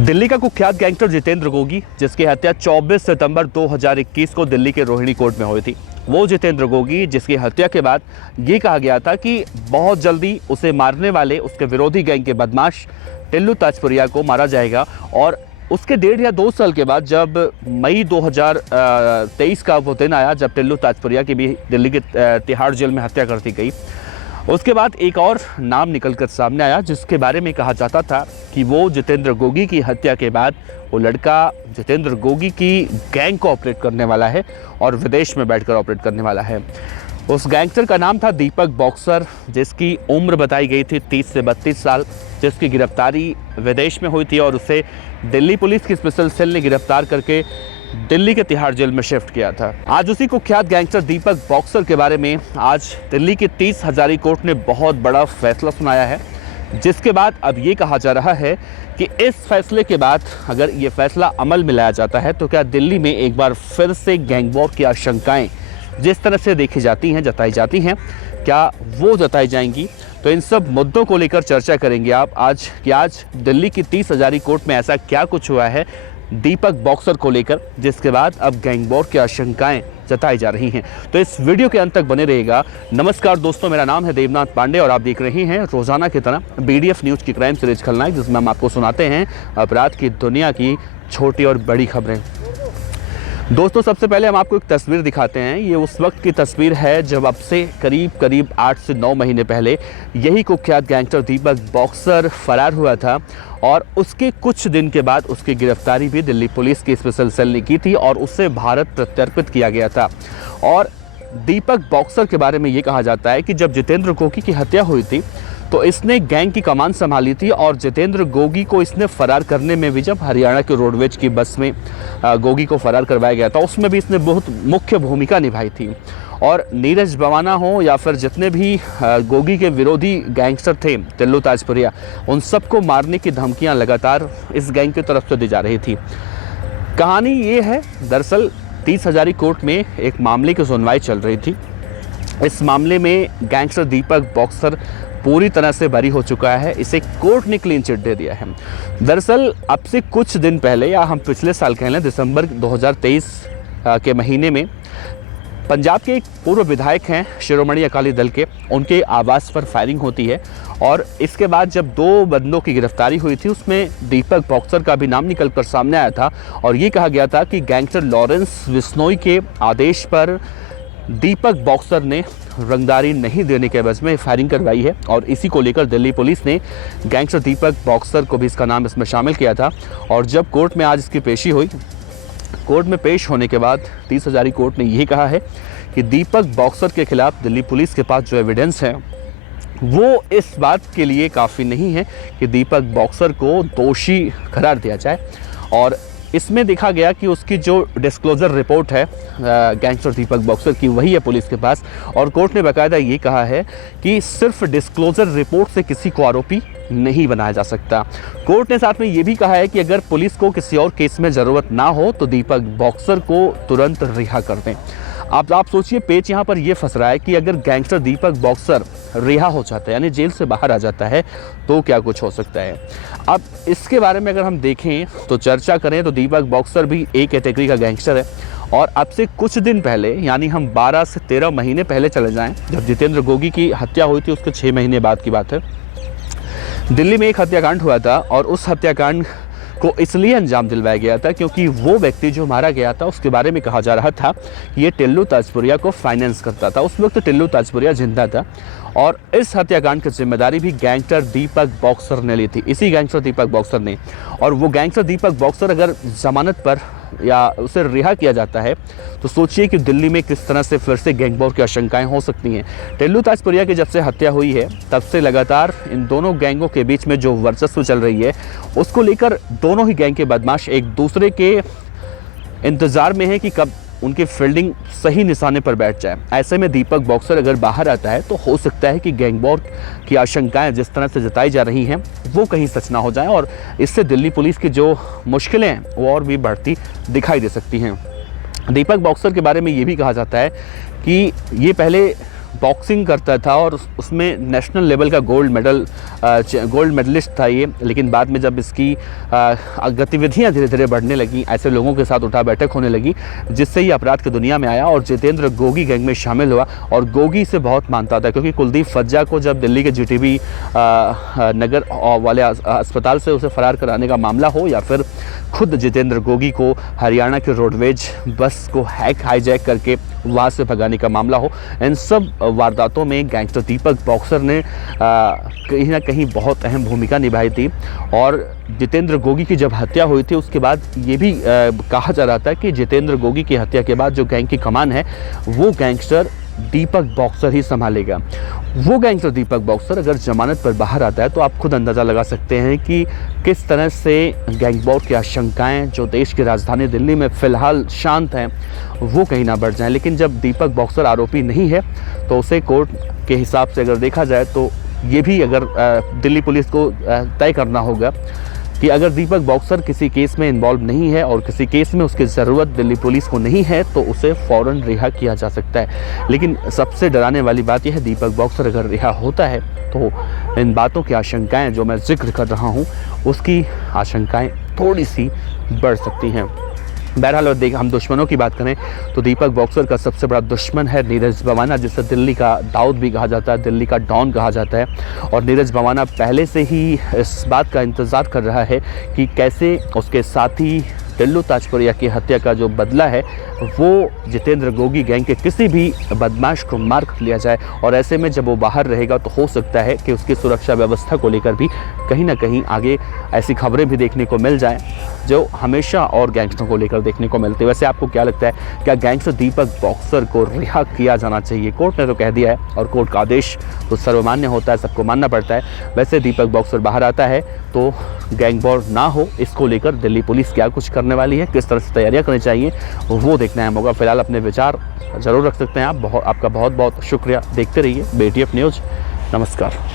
दिल्ली का कुख्यात गैंगस्टर जितेंद्र गोगी, जिसकी हत्या 24 सितंबर 2021 को दिल्ली के रोहिणी कोर्ट में हुई थी। वो जितेंद्र गोगी जिसकी हत्या के बाद ये कहा गया था कि बहुत जल्दी उसे मारने वाले उसके विरोधी गैंग के बदमाश टिल्लू ताजपुरिया को मारा जाएगा। और उसके 1.5 या 2 साल के बाद जब मई 2023 का वो दिन आया जब टिल्लू ताजपुरिया की भी दिल्ली के तिहाड़ जेल में हत्या कर दी गई, उसके बाद एक और नाम निकलकर सामने आया जिसके बारे में कहा जाता था कि वो जितेंद्र गोगी की हत्या के बाद वो लड़का जितेंद्र गोगी की गैंग को ऑपरेट करने वाला है और विदेश में बैठकर ऑपरेट करने वाला है। उस गैंगस्टर का नाम था दीपक बॉक्सर, जिसकी उम्र बताई गई थी 30 से 32 साल, जिसकी गिरफ्तारी विदेश में हुई थी और उसे दिल्ली पुलिस की स्पेशल सेल ने गिरफ्तार करके दिल्ली के तिहाड़ जेल में शिफ्ट किया था। आज उसी कुख्यात गैंगस्टर दीपक बॉक्सर के बारे में आज दिल्ली की 30 हजारी कोर्ट ने बहुत बड़ा फैसला सुनाया है, जिसके बाद अब ये कहा जा रहा है कि इस फैसले के बाद अगर ये फैसला अमल में लाया जाता है तो क्या दिल्ली में एक बार फिर से गैंग वॉर की आशंकाएं जिस तरह से देखी जाती हैं, जताई जाती हैं, क्या वो जताई जाएंगी? तो इन सब मुद्दों को लेकर चर्चा करेंगे आप आज कि आज दिल्ली की 30 हजारी कोर्ट में ऐसा क्या कुछ हुआ है दीपक बॉक्सर को लेकर, जिसके बाद अब गैंग वॉर की आशंकाएं जताई जा रही हैं। तो इस वीडियो के अंत तक बने रहिएगा। नमस्कार दोस्तों, मेरा नाम है देवनाथ पांडे और आप देख रहे हैं रोजाना की तरह BDF न्यूज़ की क्राइम सीरीज खलनायक, जिसमें हम आपको सुनाते हैं अपराध की दुनिया की छोटी और बड़ी खबरें। दोस्तों, सबसे पहले हम आपको एक तस्वीर दिखाते हैं। ये उस वक्त की तस्वीर है जब अब से करीब 8 से 9 महीने पहले यही कुख्यात गैंगस्टर दीपक बॉक्सर फरार हुआ था और उसके कुछ दिन के बाद उसकी गिरफ्तारी भी दिल्ली पुलिस की स्पेशल सेल ने की थी और उसे भारत प्रत्यर्पित किया गया था। और दीपक बॉक्सर के बारे में ये कहा जाता है कि जब जितेंद्र गोगी की हत्या हुई थी तो इसने गैंग की कमान संभाली थी और जितेंद्र गोगी को इसने फरार करने में भी, जब हरियाणा के रोडवेज की बस में गोगी को फरार करवाया गया था, उसमें भी इसने बहुत मुख्य भूमिका निभाई थी। और नीरज बवाना हो या फिर जितने भी गोगी के विरोधी गैंगस्टर थे टिल्लू ताजपुरिया, उन सबको मारने की धमकियां लगातार इस गैंग की तरफ से दी जा रही थी। कहानी ये है, दरअसल 30 हजारी कोर्ट में एक मामले की सुनवाई चल रही थी। इस मामले में गैंगस्टर दीपक बॉक्सर पूरी तरह से बरी हो चुका है। इसे कोर्ट ने क्लीन चिट दे दिया है। दरअसल अब से कुछ दिन पहले, या हम पिछले साल कह लें, दिसंबर 2023 के महीने में पंजाब के एक पूर्व विधायक हैं शिरोमणि अकाली दल के, उनके आवास पर फायरिंग होती है और इसके बाद जब 2 बंदों की गिरफ्तारी हुई थी उसमें दीपक बॉक्सर का भी नाम निकलकर सामने आया था और ये कहा गया था कि गैंगस्टर लॉरेंस बिश्नोई के आदेश पर दीपक बॉक्सर ने रंगदारी नहीं देने के एवज में फायरिंग करवाई है। और इसी को लेकर दिल्ली पुलिस ने गैंगस्टर दीपक बॉक्सर को भी इसका नाम इसमें शामिल किया था। और जब कोर्ट में आज इसकी पेशी हुई, कोर्ट में पेश होने के बाद 30 हजारी कोर्ट ने यही कहा है कि दीपक बॉक्सर के खिलाफ दिल्ली पुलिस के पास जो एविडेंस है वो इस बात के लिए काफ़ी नहीं है कि दीपक बॉक्सर को दोषी करार दिया जाए। और इसमें देखा गया कि उसकी जो डिस्क्लोजर रिपोर्ट है गैंगस्टर दीपक बॉक्सर की, वही है पुलिस के पास। और कोर्ट ने बाकायदा ये कहा है कि सिर्फ डिस्क्लोजर रिपोर्ट से किसी को आरोपी नहीं बनाया जा सकता। कोर्ट ने साथ में ये भी कहा है कि अगर पुलिस को किसी और केस में ज़रूरत ना हो तो दीपक बॉक्सर को तुरंत रिहा कर दें। आप सोचिए, पेच यहाँ पर ये फंस रहा है कि अगर गैंगस्टर दीपक बॉक्सर रिहा हो जाता है, यानी जेल से बाहर आ जाता है, तो क्या कुछ हो सकता है। अब इसके बारे में अगर हम देखें तो चर्चा करें तो दीपक बॉक्सर भी एक कैटेगरी का गैंगस्टर है। और अब से कुछ दिन पहले, यानी हम 12 से 13 महीने पहले चले जाएं, जब जितेंद्र गोगी की हत्या हुई थी उसके 6 महीने बाद की बात है, दिल्ली में एक हत्याकांड हुआ था और उस हत्याकांड को इसलिए अंजाम दिलवाया गया था क्योंकि वो व्यक्ति जो मारा गया था उसके बारे में कहा जा रहा था ये टिल्लू ताजपुरिया को फाइनेंस करता था। उस वक्त टिल्लू ताजपुरिया जिंदा था और इस हत्याकांड की जिम्मेदारी भी गैंगस्टर दीपक बॉक्सर ने ली थी, इसी गैंगस्टर दीपक बॉक्सर ने। और वो गैंगस्टर दीपक बॉक्सर अगर जमानत पर या उसे रिहा किया जाता है तो सोचिए कि दिल्ली में किस तरह से फिर से गैंग वॉर की आशंकाएं हो सकती हैं। टिल्लू ताजपुरिया की जब से हत्या हुई है तब से लगातार इन दोनों गैंगों के बीच में जो वर्चस्व चल रही है उसको लेकर दोनों ही गैंग के बदमाश एक दूसरे के इंतज़ार में है कि कब उनकी फील्डिंग सही निशाने पर बैठ जाए। ऐसे में दीपक बॉक्सर अगर बाहर आता है तो हो सकता है कि गैंग वॉर की आशंकाएं जिस तरह से जताई जा रही हैं वो कहीं सच ना हो जाए और इससे दिल्ली पुलिस की जो मुश्किलें हैं वो और भी बढ़ती दिखाई दे सकती हैं। दीपक बॉक्सर के बारे में ये भी कहा जाता है कि ये पहले बॉक्सिंग करता था और उसमें नेशनल लेवल का गोल्ड मेडलिस्ट था ये। लेकिन बाद में जब इसकी गतिविधियां धीरे धीरे बढ़ने लगी, ऐसे लोगों के साथ उठा बैठक होने लगी, जिससे ये अपराध की दुनिया में आया और जितेंद्र गोगी गैंग में शामिल हुआ। और गोगी से बहुत मानता था, क्योंकि कुलदीप फज्जा को जब दिल्ली के जीटीबी नगर वाले अस्पताल से उसे फरार कराने का मामला हो, या फिर खुद जितेंद्र गोगी को हरियाणा के रोडवेज बस को हाईजैक करके वहाँ से भगाने का मामला हो, इन सब वारदातों में गैंगस्टर दीपक बॉक्सर ने कहीं ना कहीं बहुत अहम भूमिका निभाई थी। और जितेंद्र गोगी की जब हत्या हुई थी, उसके बाद ये भी कहा जा रहा था कि जितेंद्र गोगी की हत्या के बाद जो गैंग की कमान है वो गैंगस्टर दीपक बॉक्सर ही संभालेगा। वो गैंगस्टर दीपक बॉक्सर अगर जमानत पर बाहर आता है तो आप खुद अंदाज़ा लगा सकते हैं कि किस तरह से गैंग वॉर की आशंकाएं जो देश की राजधानी दिल्ली में फ़िलहाल शांत हैं वो कहीं ना बढ़ जाएं। लेकिन जब दीपक बॉक्सर आरोपी नहीं है तो उसे कोर्ट के हिसाब से अगर देखा जाए तो ये भी अगर दिल्ली पुलिस को तय करना होगा कि अगर दीपक बॉक्सर किसी केस में इन्वॉल्व नहीं है और किसी केस में उसकी ज़रूरत दिल्ली पुलिस को नहीं है तो उसे फ़ौरन रिहा किया जा सकता है। लेकिन सबसे डराने वाली बात यह है, दीपक बॉक्सर अगर रिहा होता है तो इन बातों की आशंकाएं जो मैं जिक्र कर रहा हूं, उसकी आशंकाएं थोड़ी सी बढ़ सकती हैं। बहरहाल हम दुश्मनों की बात करें तो दीपक बॉक्सर का सबसे बड़ा दुश्मन है नीरज भवाना, जिसे दिल्ली का दाऊद भी कहा जाता है, दिल्ली का डॉन कहा जाता है। और नीरज भवाना पहले से ही इस बात का इंतज़ार कर रहा है कि कैसे उसके साथी टिल्लू ताजपुरिया की हत्या का जो बदला है वो जितेंद्र गोगी गैंग के किसी भी बदमाश को मार लिया जाए। और ऐसे में जब वो बाहर रहेगा तो हो सकता है कि उसकी सुरक्षा व्यवस्था को लेकर भी कहीं ना कहीं आगे ऐसी खबरें भी देखने को मिल जाएं जो हमेशा और गैंगस्टरों को लेकर देखने को मिलती है। वैसे आपको क्या लगता है, क्या गैंगस्टर दीपक बॉक्सर को रिहा किया जाना चाहिए? कोर्ट ने तो कह दिया है और कोर्ट का आदेश तो सर्वमान्य होता है, सबको मानना पड़ता है। वैसे दीपक बॉक्सर बाहर आता है तो गैंग वॉर ना हो, इसको लेकर दिल्ली पुलिस क्या कुछ करने वाली है, किस तरह से तैयारियां करनी चाहिए, वो देखना है होगा। फिलहाल अपने विचार ज़रूर रख सकते हैं आप। आपका बहुत बहुत शुक्रिया। देखते रहिए BTF न्यूज़। नमस्कार।